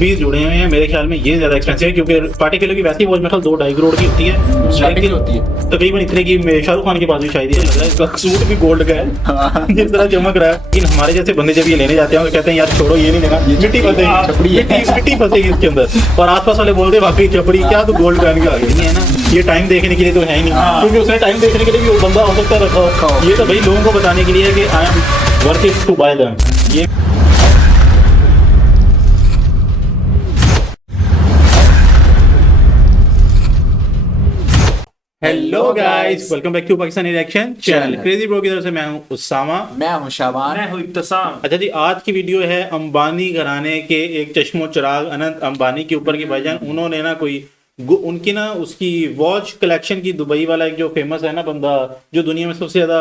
भी जुड़े हुए हैं। मेरे ख्याल में ये ज्यादा एक्सपेंसिव है क्योंकि पार्टी किलो की वैसी वॉच मेरे ख्याल 2-2.5 करोड़ की होती है, स्टार्टिंग होती है। तकरीबन इतने की शाहरुख खान के पास भी शायद ये लग रहा है। इसका सूट भी गोल्ड का है जिस तरह चमक रहा है। लेकिन हमारे जैसे बंदे जब ये लेने जाते हैं तो कहते हैं यार छोड़ो ये नहीं लेना, मिट्टी फंसेगी, मिट्टी फंसेगी इसके अंदर। और आसपास वाले बोलते हैं वाकई चपड़ी क्या तो गोल्ड पहन के आ गई है ना। ये टाइम देखने के लिए तो है ही नहीं, क्योंकि उसने टाइम देखने के लिए भी वो बंदा हो सकता है रखा हो। ये तो भाई लोगों को बताने के लिए है कि I am worth it to buy them. ये hello guys, welcome back to Pakistani reaction channel. Crazy bro की तरफ से मैं हूं उसामा, मैं हूं शाबान, मैं हूं इब्तिसाम। अच्छा जी, आज की वीडियो है अंबानी घराने के एक चश्मो चिराग अनंत अंबानी के ऊपर की। भाईजान उन्होंने ना उनकी ना उसकी वॉच कलेक्शन की, दुबई वाला एक जो फेमस है ना बंदा जो दुनिया में सबसे ज्यादा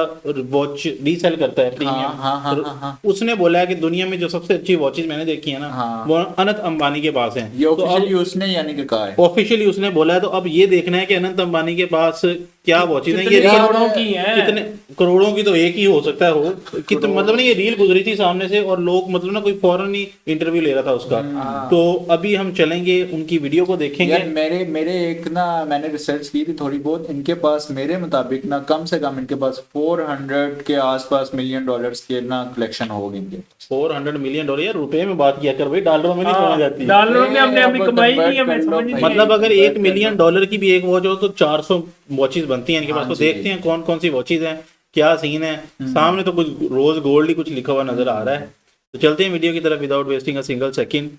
वॉच रीसेल करता है प्रीमियम, उसने बोला है कि दुनिया में जो सबसे अच्छी वॉचेज मैंने देखी है ना वो अनंत अंबानी के पास है। ये ऑफिशियली उसने यानी कि कहा है, ऑफिशियली उसने बोला है। तो अब ये देखना है कि अनंत अंबानी के पास क्या वॉचेज है। ये करोड़ों की है, कितने करोड़ों की तो एक ही हो सकता है हो कितने, मतलब ना ये रील गुजरी थी सामने से और लोग मतलब ना कोई फौरन ही इंटरव्यू ले रहा था उसका। तो अभी हम चलेंगे उनकी वीडियो को देखेंगे। यार मेरे एक ना मैंने रिसर्च की थी थोड़ी बहुत। इनके पास मेरे मुताबिक ना कम से कम इनके पास 400 के आसपास मिलियन डॉलर्स के ना कलेक्शन होगी इनके। 400 मिलियन डॉलर, यार रुपए में बात किया कर भाई, डॉलरों में नहीं समझ आती। डॉलरों में हमने अपनी कमाई नहीं है, मैं समझ नहीं। मतलब अगर 1 मिलियन डॉलर की भी एक वॉच हो तो 400 वॉचेज बनती हैं इनके पास। तो देखते हैं कौन कौन सी वॉचेज हैं, क्या सीन है। सामने तो कुछ रोज गोल्ड ही कुछ लिखा हुआ नजर आ रहा है। तो चलते हैं वीडियो की तरफ without wasting a single second.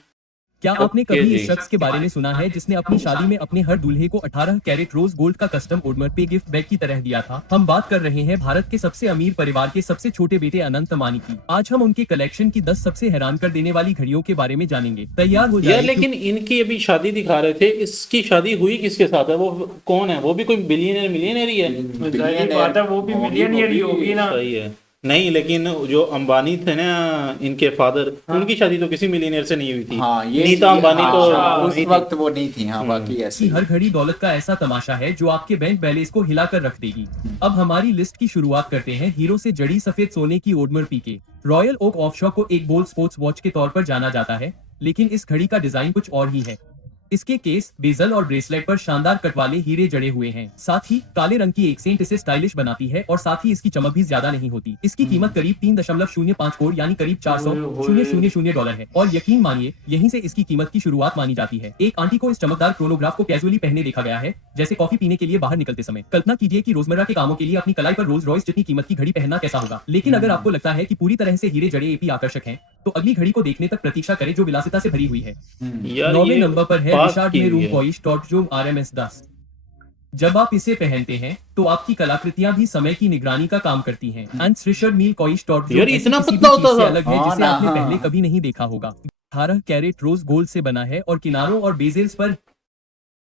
क्या आपने कभी इस शख्स के बारे में सुना है जिसने अपनी शादी में अपने हर दूल्हे को 18 कैरेट रोज गोल्ड का कस्टम ऑर्डर पे गिफ्ट बैग की तरह दिया था? हम बात कर रहे हैं भारत के सबसे अमीर परिवार के सबसे छोटे बेटे अनंत अंबानी की। आज हम उनके कलेक्शन की 10 सबसे हैरान कर देने वाली घड़ियों के बारे में जानेंगे। तैयार हो जाए। लेकिन इनकी अभी शादी दिखा रहे थे, इसकी शादी हुई किसके साथ है? वो कौन है? वो भी कोई मिलियनर ही है। बात है, वो भी मिलियनियर ही होगी ना। सही है। नहीं, लेकिन जो अंबानी थे ना इनके फादर, उनकी शादी तो किसी मिलियनर से नहीं हुई थी। ये नीता अंबानी तो उस वक्त वो नहीं थी। बाकी ऐसी हर घड़ी दौलत का ऐसा तमाशा है जो आपके बैंक बैलेंस को हिलाकर रख देगी। अब हमारी लिस्ट की शुरुआत करते हैं हीरो से जड़ी सफेद सोने की ओडमर पीके। रॉयल ओक ऑफशोर को एक बोल्ड स्पोर्ट्स वॉच के तौर पर जाना जाता है, लेकिन इस घड़ी का डिजाइन कुछ और ही है। इसके केस, बेजल और ब्रेसलेट पर शानदार कट वाले हीरे जड़े हुए हैं। साथ ही काले रंग की एक सेंट इसे स्टाइलिश बनाती है और साथ ही इसकी चमक भी ज्यादा नहीं होती। इसकी कीमत करीब 3.05 करोड़ यानी करीब 400,000 डॉलर है। और यकीन मानिए यहीं से इसकी कीमत की शुरुआत मानी जाती है। एक आंटी को इस चमकदार क्रोनोग्राफ को कैजुअली पहने देखा गया है, जैसे कॉफी पीने के लिए बाहर निकलते समय। कल्पना कीजिए कि रोजमर्रा के कामों के लिए अपनी कलाई पर रोल्स रॉयस जितनी कीमत की घड़ी पहनना कैसा होगा। लेकिन अगर आपको लगता है कि पूरी तरह से हीरे जड़े एपी आकर्षक हैं, तो अगली घड़ी को देखने तक प्रतीक्षा करें जो विलासिता से भरी हुई है। 9वें नंबर पर है रिचार्ड मेरून पॉलिश टॉर्चजोम RMS 10। जब आप इसे पहनते हैं तो आपकी कलाकृतियां भी समय की निगरानी का काम करती हैं। अंस रिचर्ड मील कॉइश टॉर्चजोम इतना पतला होता था, अलग है जिसे आपने पहले कभी नहीं देखा होगा। 18 कैरेट रोज गोल्ड से बना है और किनारों और बेजेल्स पर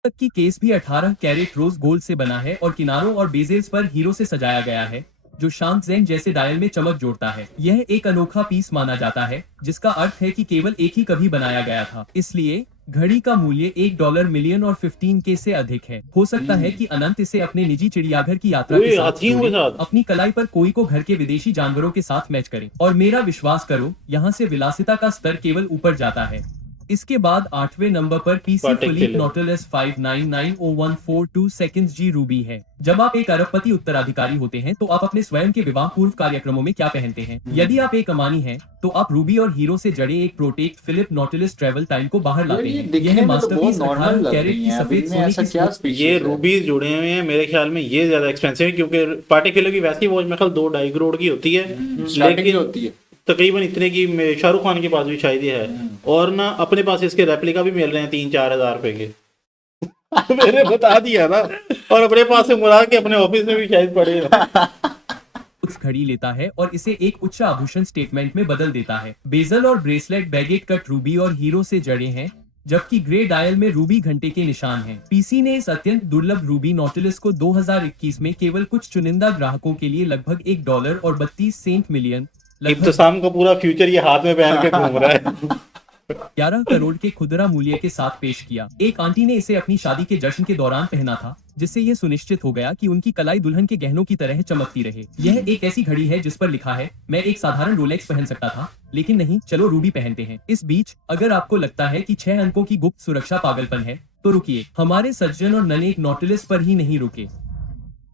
तक की केस भी 18 कैरेट रोज गोल्ड से बना है और किनारों और बेजेल्स पर हीरो से सजाया गया है, जो शांत ज़ेन जैसे डायल में चमक जोड़ता है। यह एक अनोखा पीस माना जाता है, जिसका अर्थ है कि केवल एक ही कभी बनाया गया था। इसलिए घड़ी का मूल्य $1 मिलियन और 15K से अधिक है। हो सकता है कि अनंत इसे अपने निजी चिड़ियाघर की यात्रा के साथ जोड़े, अपनी कलाई पर कोई को घर के विदेशी जानवरों के साथ मैच करें। और मेरा विश्वास करो, यहाँ से विलासिता का स्तर केवल ऊपर जाता है। इसके बाद 8वें नंबर पर पीसी फिलिप नॉटिलस 5990142 सेकंड्स जी रूबी है। जब आप एक अरबपति उत्तराधिकारी होते हैं तो आप अपने स्वयं के विवाह पूर्व कार्यक्रमों में क्या पहनते हैं? यदि आप एक अमानी हैं, तो आप रूबी और हीरो से जड़े एक Patek Philippe Nautilus Travel Time को बाहर लाते हैं। यह मास्टरपीस 18 कैरेट की सफेद सोने की ये रूबी जुड़े हुए हैं। मेरे ख्याल में ये ज्यादा एक्सपेंसिव है क्योंकि पार्टी किलो की वैसी वॉच मेरे ख्याल 2-2.5 करोड़ की होती है, लेकिन तकरीबन इतने की शाहरुख खान के पास भी शायद ये है। और ना अपने पास इसके रेप्लिका भी मिल रहे हैं 3-4 हजार रुपए के मैंने बता दिया ना। और अपने पास से मुरा के अपने ऑफिस में भी शायद पड़े उस घड़ी लेता है और इसे एक उच्च आभूषण स्टेटमेंट में बदल देता है। बेजल और ब्रेसलेट बैगेट कट रूबी और हीरो से जड़े हैं, जबकि ग्रे डायल में रूबी घंटे के निशान हैं। पीसी ने इस अत्यंत दुर्लभ रूबी नॉटिलस को 2021 में केवल कुछ चुनिंदा ग्राहकों के लिए लगभग $1 और 32 सेंट मिलियन इब्तिसाम का पूरा फ्यूचर ये हाथ में पहन के घूम रहा है 11 करोड़ के खुदरा मूल्य के साथ पेश किया। एक आंटी ने इसे अपनी शादी के जश्न के दौरान पहना था, जिससे ये सुनिश्चित हो गया कि उनकी कलाई दुल्हन के गहनों की तरह चमकती रहे। यह एक ऐसी घड़ी है जिस पर लिखा है, मैं एक साधारण रोलेक्स पहन सकता था, लेकिन नहीं, चलो रूबी पहनते हैं। इस बीच अगर आपको लगता है कि 6 अंकों की गुप्त सुरक्षा पागलपन है, तो रुकिए, हमारे सज्जन और नन एक नॉटिलस पर ही नहीं रुके।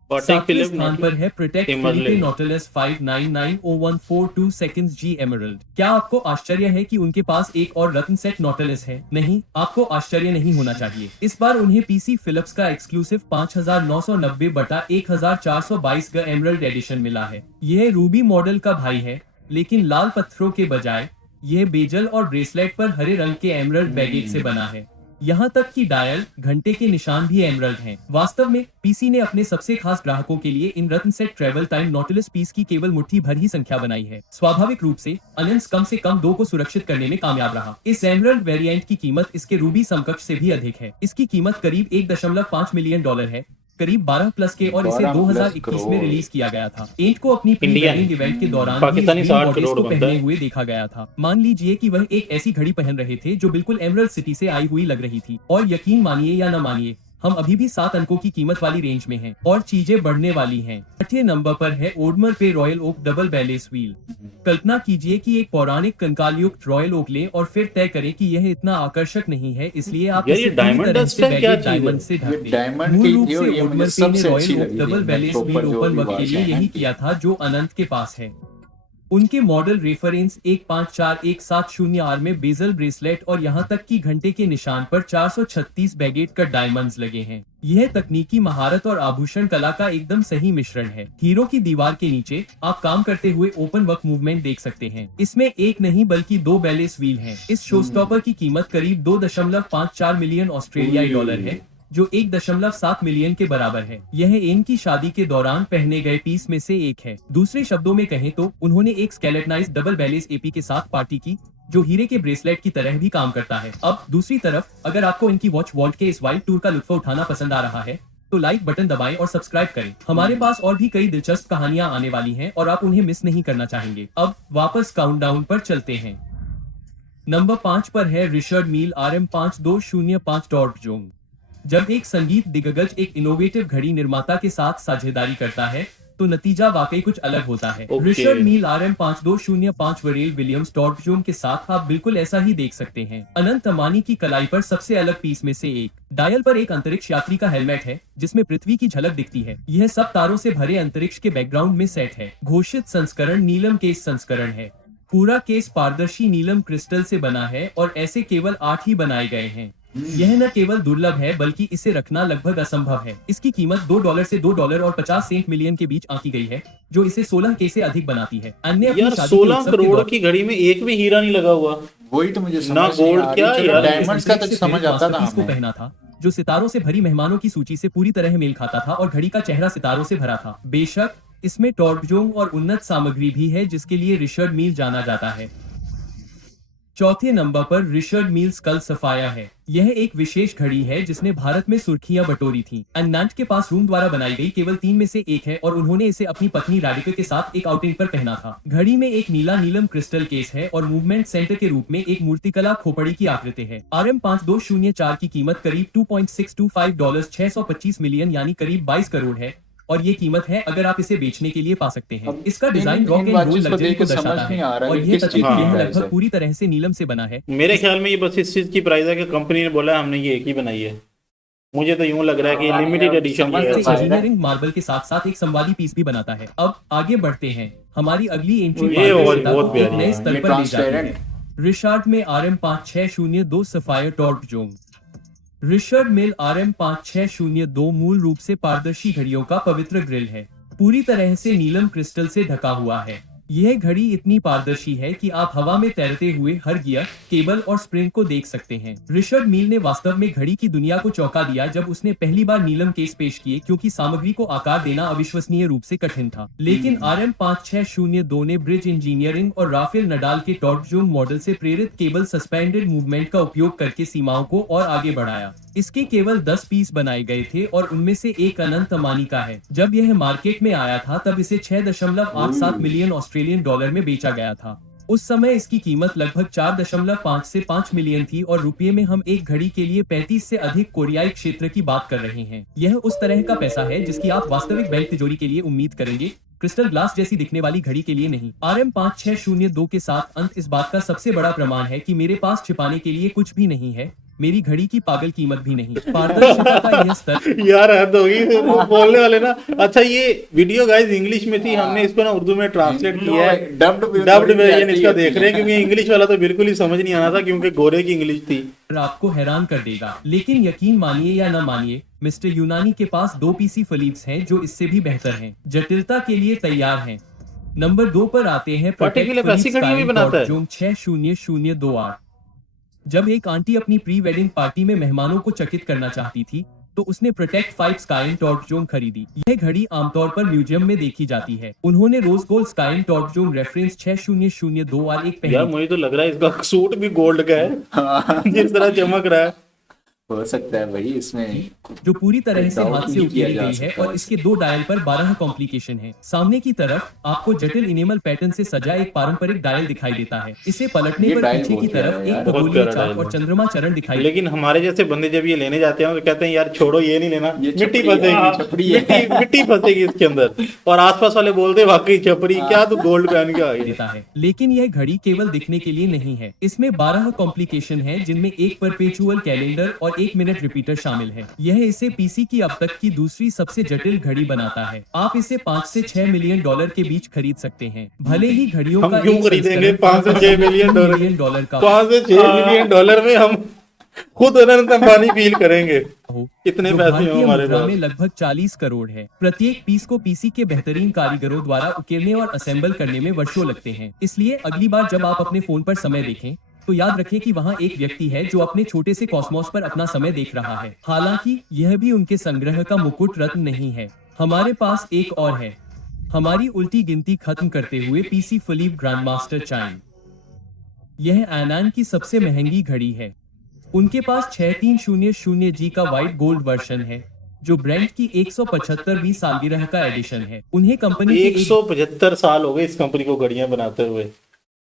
सातवें स्थान पर है प्रोटेक्ट फिलिपे नॉटिलस 5990142 सेकंड्स जी एमरल्ड। क्या आपको आश्चर्य है कि उनके पास एक और रत्न सेट नॉटिलस है? नहीं, आपको आश्चर्य नहीं होना चाहिए। इस बार उन्हें पीसी फिलिप्स का एक्सक्लूसिव 5990/1422 का एमरल्ड एडिशन मिला है। यह रूबी मॉडल का भाई है, लेकिन लाल पत्थरों के बजाय यह बेजल और ब्रेसलेट पर हरे रंग के एमरल्ड बैगेज से बना है। यहाँ तक कि डायल, घंटे के निशान भी एमरल्ड हैं। वास्तव में पीसी ने अपने सबसे खास ग्राहकों के लिए इन रत्न set travel time Nautilus piece की केवल मुट्ठी भर ही संख्या बनाई है। स्वाभाविक रूप से अलियंस कम से कम 2 को सुरक्षित करने में कामयाब रहा। इस एमरल्ड वेरिएंट की कीमत इसके रूबी समकक्ष से भी अधिक है। इसकी कीमत करीब $1.5 मिलियन है, करीब 12 प्लस के, और इसे 2021 में रिलीज किया गया था। एंट को अपनी प्री-वेडिंग इवेंट के दौरान पाकिस्तानी 60 करोड़ को पहने हुए देखा गया था। मान लीजिए कि वह एक ऐसी घड़ी पहन रहे थे जो बिल्कुल एमरल्ड सिटी से आई हुई लग रही थी। और यकीन मानिए या न मानिए, हम अभी भी 7 अंकों की कीमत वाली रेंज में हैं और चीजें बढ़ने वाली हैं। 8वें नंबर पर है ओडमर पे Royal Oak double balance wheel. कल्पना कीजिए कि एक पौराणिक कंकाल युक्त रॉयल ओक लें और फिर तय करें कि यह इतना आकर्षक नहीं है, इसलिए आप यार, इसे ये डायमंड डस्ट है, क्या चीज है? डायमंड से ढक दें। डायमंड मूल की रूप थी से और ये ओडमर मुझे पे सबसे ने अच्छी रॉयल ओक लगी डबल थी। बैलेस व्हील ऊपर जो ओपन वर्क दीवार के लिए है यही ना, किया था जो अनंत के पास है। उनके मॉडल रेफरेंस 154170R में बेजल ब्रेसलेट और यहां तक कि घंटे के निशान पर 436 बैगेट कट डायमंड्स लगे हैं। यह तकनीकी महारत और आभूषण कला का एकदम सही मिश्रण है। हीरो की दीवार के नीचे आप काम करते हुए ओपन वर्क मूवमेंट देख सकते हैं। इसमें एक नहीं बल्कि 2 बैलेस व्हील हैं। इस शोस्टॉपर की कीमत करीब 2.54 मिलियन ऑस्ट्रेलियाई डॉलर है, जो 1.7 मिलियन के बराबर है। यह एन की शादी के दौरान पहने गए पीस में से एक है। दूसरे शब्दों में कहें तो उन्होंने एक स्केलेटनाइज्ड डबल बैलेस एपी के साथ पार्टी की, जो हीरे के ब्रेसलेट की तरह भी काम करता है। अब दूसरी तरफ, अगर आपको इनकी वॉच वॉल्ट के इस वाइल्ड टूर का लुत्फ उठाना पसंद आ रहा है, तो लाइक बटन दबाएं और सब्सक्राइब करें। हमारे पास और भी कई दिलचस्प कहानियां आने वाली हैं और आप उन्हें मिस नहीं करना चाहेंगे। अब वापस काउंटडाउन पर चलते हैं। नंबर 5 पर है रिचर्ड मील RM5205 टॉर्पजोंग। जब एक संगीत दिग्गज एक इनोवेटिव घड़ी निर्माता के साथ साझेदारी करता है, तो नतीजा वाकई कुछ अलग होता है। Okay. रिचर्ड मील RM5205 वरेल विलियम्स टॉर्पजोंग के साथ आप बिल्कुल ऐसा ही देख सकते हैं। अनंत अमानी की कलाई पर सबसे अलग पीस में से एक। डायल पर एक अंतरिक्ष यात्री का हेलमेट है, जिसमें पृथ्वी की झलक दिखती है। यह सब तारों से भरे अंतरिक्ष के बैकग्राउंड में सेट है। घोषित संस्करण नीलम केस संस्करण है। पूरा केस पारदर्शी नीलम क्रिस्टल से बना है और ऐसे केवल 8 ही बनाए गए हैं। यह न केवल दुर्लभ है, बल्कि इसे रखना लगभग असंभव है। इसकी कीमत $2 से $2.50 मिलियन के बीच आंकी गई है, जो इसे 16K से अधिक बनाती है। अन्य अपनी यार, शादी के 16 उत्सव के करोड़ दौरान की घड़ी में एक भी हीरा नहीं लगा हुआ। वही तो मुझे ना समझ नहीं गोल्ड आ रही। क्या चलो, यार, डायमंड्स का तो इस समझ आता था मास्टरपीस को हमें। पहना था, जो सितारों से भरी मेहमानों की सूची से पूरी तरह मेल खाता था और घड़ी का चेहरा सितारों से भरा था। बेशक इसमें टॉर्पजोंग और उन्नत सामग्री भी है, जिसके लिए रिचर्ड मील जाना जाता है। चौथे नंबर पर रिचर्ड मील स्कल सफाया है। यह एक विशेष घड़ी है जिसने भारत में सुर्खियां बटोरी थी। अन्नाट के पास रूम द्वारा बनाई गई केवल 3 में से एक है और उन्होंने इसे अपनी पत्नी राधिका के साथ एक आउटिंग पर पहना था। घड़ी में एक नीला नीलम क्रिस्टल केस है और मूवमेंट सेंटर के रूप में एक मूर्तिकला खोपड़ी की आकृति है। RM5204 की कीमत करीब $2.625 625 मिलियन यानी करीब 22 करोड़ है, और ये कीमत है अगर आप इसे बेचने के लिए पा सकते हैं। अब इसका design in rock and roll बातचीत को लग्जरी देख को के समझ दर्शाता नहीं है आ रहा और कि ये किस चीज तत्व की यह प्राइस लगभग है। पूरी तरह से नीलम से बना है। मेरे ख्याल में ये बस इस चीज की प्राइस है कि कंपनी ने बोला हमने ये एक ही बनाई है। मुझे तो यूं लग रहा है कि लिमिटेड एडिशन समझ ये नहीं है। आया। इंजीनियरिंग मार्बल के साथ साथ एक संवादी पीस भी बनाता है। अब आगे बढ़ते हैं। हमारी अगली एंट्री ये मार्बल बहुत शिता को प्यारी एक नए है। स्तर ये पर ले जाती है। ट्रांसपेरेंट। रिचार्ड में RM5602 सफायर टॉर्पजोंग। रिचर्ड मिल RM5602 मूल रूप से पारदर्शी घड़ियों का पवित्र ग्रिल है, पूरी तरह से नीलम क्रिस्टल से ढका हुआ है। यह घड़ी इतनी पारदर्शी है कि आप हवा में तैरते हुए हर गियर, केबल और स्प्रिंग को देख सकते हैं। रिचर्ड मील ने वास्तव में घड़ी की दुनिया को चौंका दिया जब उसने पहली बार नीलम केस पेश किए, क्योंकि सामग्री को आकार देना अविश्वसनीय रूप से कठिन था। लेकिन RM5602 ने ब्रिज इंजीनियरिंग और राफेल नडाल के टॉर्पजोंग मॉडल से प्रेरित केबल सस्पेंडेड मूवमेंट का उपयोग करके सीमाओं को और आगे बढ़ाया। इसके केवल 10 पीस बनाए गए थे और उनमें से एक अनंत अमानी का है। जब यह मार्केट में आया था तब इसे $6.87 मिलियन ऑस्ट्रेलियन डॉलर में बेचा गया था। उस समय इसकी कीमत लगभग 4.5 से 5 मिलियन थी और रुपये में हम एक घड़ी के लिए 35 से अधिक कोरियाई क्षेत्र की बात कर रहे हैं। यह उस तरह का पैसा है जिसकी आप वास्तविक बैंक तिजोरी के लिए उम्मीद करेंगे, क्रिस्टल ग्लास जैसी दिखने वाली घड़ी के लिए नहीं। RM5602 के साथ अंत इस बात का सबसे बड़ा प्रमाण है कि मेरे पास छिपाने के लिए कुछ भी नहीं है, मेरी घड़ी की पागल कीमत भी नहीं। पारदर्शिता का यह स्तर यार हद होगी बोलने वाले ना। अच्छा ये वीडियो गाइस इंग्लिश में थी, हमने इसको ना उर्दू में ट्रांसलेट किया है, डब्ड वर्जन इसका देख रहे हैं क्योंकि इंग्लिश वाला तो बिल्कुल ही समझ नहीं आना था क्योंकि गोरे की इंग्लिश थी। आपको हैरान कर देगा, लेकिन यकीन मानिए या न मानिए, मिस्टर यूनानी के पास 2 पीसी फिलिप्स हैं जो इससे भी बेहतर हैं, जटिलता के लिए तैयार हैं। नंबर 2 पर आते हैं Particular ऐसी घड़ियां भी बनाता है। 6008। जब एक आंटी अपनी प्री वेडिंग पार्टी में मेहमानों को चकित करना चाहती थी तो उसने प्रोटेक्ट 5 स्काइन टॉर्चजोन खरीदी। यह घड़ी आमतौर पर म्यूजियम में देखी जाती है। उन्होंने रोज गोल्ड स्काइन टॉर्चजोन रेफरेंस 6002 और एक यार मुझे तो लग रहा है इसका सूट भी गोल्ड का है जिस तरह चमक रहा है। हो सकता है भाई इसमें जो पूरी तरह से हाथ से नहीं उकेरी किया जा गई है सकता और इसके 2 डायल पर 12 कॉम्प्लिकेशन है। सामने की तरफ आपको जटिल इनेमल पैटर्न से सजा एक पारंपरिक डायल दिखाई देता है। इसे पलटने ये पर डायल पीछे की बहुत प्यारा तरफ है एक यार। बहुत खगोलीय प्यारा चार्ट डायल और है। चंद्रमा चरण दिखाई लेकिन हमारे जैसे बंदे जब ये लेने जाते हैं तो कहते हैं यार छोड़ो ये नहीं लेना, ये मिट्टी छपरी है, फंसेगी, छपरी है। मिट्टी फंसेगी इसके अंदर। और आसपास वाले बोलते वाकई छपरी क्या तू गोल्ड पहन के आ गई। देता है। लेकिन यह घड़ी केवल दिखने के लिए नहीं है, इसमें 12 कॉम्प्लिकेशन है जिनमें एक परपेचुअल कैलेंडर और 1 मिनट रिपीटर शामिल है। यह इसे पीसी की अब तक की दूसरी सबसे जटिल घड़ी बनाता है। आप इसे 5 से 6 मिलियन डॉलर के बीच खरीद सकते हैं। भले ही घड़ियों हम का क्यों एक खरीदेंगे संस्करण 5 से 6 मिलियन डॉलर का 5 से 6 मिलियन डॉलर में हम खुद अनंत अंबानी फील करेंगे। हो, इतने जो पैसे भारतीय हैं हमारे मुद्रा पास। में लगभग 40 करोड़ है। प्रत्येक पीस को पीसी के बेहतरीन कारीगरों द्वारा उकेरने और असेंबल करने में वर्षों लगते हैं। इसलिए अगली बार जब आप अपने फोन पर समय देखें तो याद रखें कि वहाँ एक व्यक्ति है जो अपने छोटे से कॉस्मोस पर अपना समय देख रहा है। हालांकि यह भी उनके संग्रह का मुकुट रत्न नहीं है। हमारे पास एक और है, हमारी उल्टी गिनती खत्म करते हुए पीसी फिलिप ग्रैंडमास्टर चाइम। यह एनान की सबसे महंगी घड़ी है। उनके पास 6300G का व्हाइट गोल्ड वर्जन है जो ब्रांड की 175वीं सालगिरह का एडिशन है। उन्हें कंपनी के एक 175 साल हो गए इस कंपनी को घड़ियां बनाते हुए,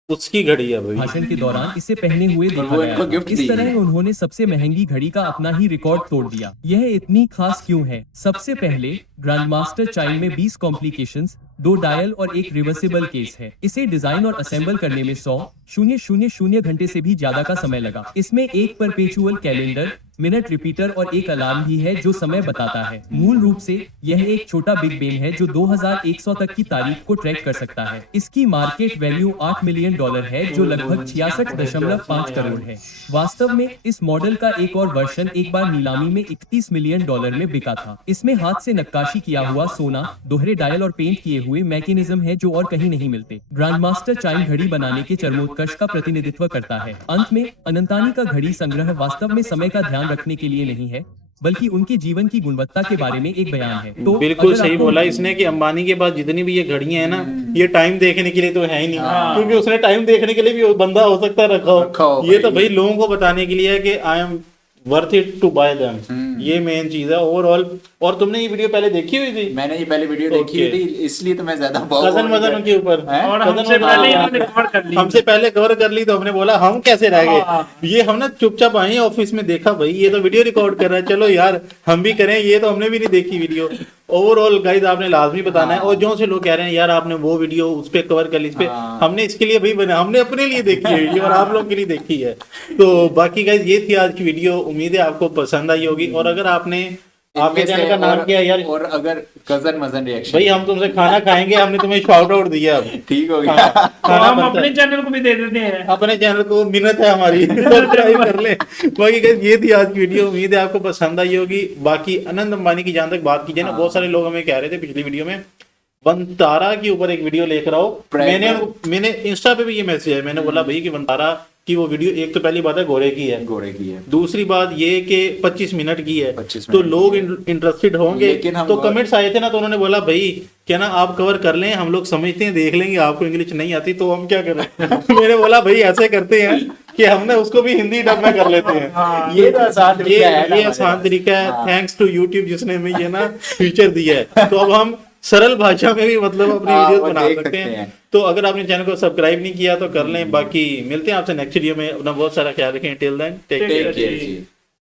उसकी घड़ी है भाई। भाषण के दौरान इसे पहने हुए देखा वो गया इनको था। गिफ्ट इस दी तरह है। उन्होंने सबसे महंगी घड़ी का अपना ही रिकॉर्ड तोड़ दिया। यह इतनी खास क्यों है? सबसे पहले ग्रैंडमास्टर चाइम में 20 कॉम्प्लिकेशंस, 2 डायल और एक रिवर्सिबल केस है। इसे डिजाइन और असेंबल करने में 100,000 घंटे से भी ज्यादा का समय लगा। इसमें एक परपेचुअल कैलेंडर, मिनट रिपीटर और एक अलार्म भी है जो समय बताता है। मूल रूप से यह एक छोटा बिग बेन है जो 2100 तक की तारीख को ट्रैक कर सकता है। इसकी मार्केट वैल्यू $8 मिलियन है जो लगभग 66.5 करोड़ है। वास्तव में इस मॉडल का एक और वर्जन एक बार नीलामी में $31 मिलियन में बिका था। इसमें हाथ से नक्काशी किया हुआ सोना, दोहरे डायल और पेंट किए हुए मैकेनिज्म है जो और कहीं नहीं मिलते। ग्रैंडमास्टर चाइम घड़ी बनाने के चरमोत्कर्ष का प्रतिनिधित्व करता है। अंत में अनंतानी का घड़ी संग्रह वास्तव में समय का ध्यान रखने के लिए नहीं है बल्कि उनके जीवन की गुणवत्ता के बारे में एक बयान है। तो बिल्कुल अगर सही आपको- बोला इसने कि अंबानी के पास जितनी भी ये घड़ियां हैं ना, ये टाइम देखने के लिए तो है ही नहीं, क्योंकि उसने टाइम देखने के लिए भी बंदा हो सकता है रखा हो। ये तो भाई लोगों को बताने के लिए है कि I am worth it to buy them. ये मेन चीज है ओवरऑल। और तुमने ये वीडियो पहले देखी हुई थी? मैंने ये पहले वीडियो देखी हुई थी, इसलिए तो मैं ज्यादा कजन वजन उनके ऊपर और कजन हमसे वजन पहले ही हाँ। हमने कवर कर ली। हमसे पहले कवर कर ली तो हमने बोला हम कैसे रह गए। हाँ। ये हम ना चुपचाप आए ऑफिस में, देखा भाई ये तो वीडियो रिकॉर्ड कर रहा है, चलो यार हम भी करें। ये तो हमने भी नहीं देखी वीडियो। ओवरऑल गाइस आपने लाजमी बताना है। और जो से लोग कह रहे हैं यार आपने वो वीडियो उस पे कवर कर ली, इस पे हमने इसके लिए भाई बना, हमने अपने लिए देखी है वीडियो और आप लोगों के लिए देखी है। तो बाकी गाइस ये थी आज की वीडियो, उम्मीद है आपको पसंद आई होगी। और अगर आपने आपके चैनल का नाम क्या है यार? और अगर कजन मजन रिएक्शन भाई हम तुमसे खाना खाएंगे, हमने तुम्हें शाउट आउट दिया अब। ठीक हो गया। हाँ, तो खाना हम बनता अपने है। चैनल को भी दे देते हैं। अपने चैनल को मिन्नत है हमारी, सब्सक्राइब कर ले। बाकी guys, ये थी आज की वीडियो, उम्मीद है आपको पसंद आई होगी। बाकी अनंत अंबानी की जहां तक बात की जाए ना, बहुत सारे लोग हमें कह रहे थे पिछली वीडियो में वंतारा के ऊपर एक वीडियो लेकर आओ। मैंने इंस्टा पे भी ये मैसेज है, मैंने बोला भाई कि वंतारा की वो वीडियो, एक तो पहली बात है घोड़े की है, घोड़े की है। दूसरी बात ये कि 25 मिनट की है, 25 तो मिनट लोग इंटरेस्टेड होंगे। लेकिन हम तो कमेंट्स आए थे ना, तो उन्होंने बोला भाई क्या ना आप कवर कर लें, हम लोग समझते हैं, देख लेंगे, आपको इंग्लिश नहीं आती तो हम क्या करें। मैंने बोला भाई ऐसे करते हैं कि हमने उसको भी हिंदी डब में कर लेते हैं। ये तो आसान ये तरीका है ना ये हमारे आसान पास। तरीका है, हाँ। थैंक्स टू यूट्यूब जिसने हमें ये ना फीचर दिया है। तो अब हम सरल भाषा में भी मतलब अपनी हाँ, वीडियोस वो बना देख सकते सकते हैं। हैं। तो अगर आपने चैनल को सब्सक्राइब नहीं किया तो कर लें। बाकी मिलते हैं आपसे नेक्स्ट वीडियो में। अपना बहुत सारा ख्याल रखें। Till then take Take care. care. Take care जी।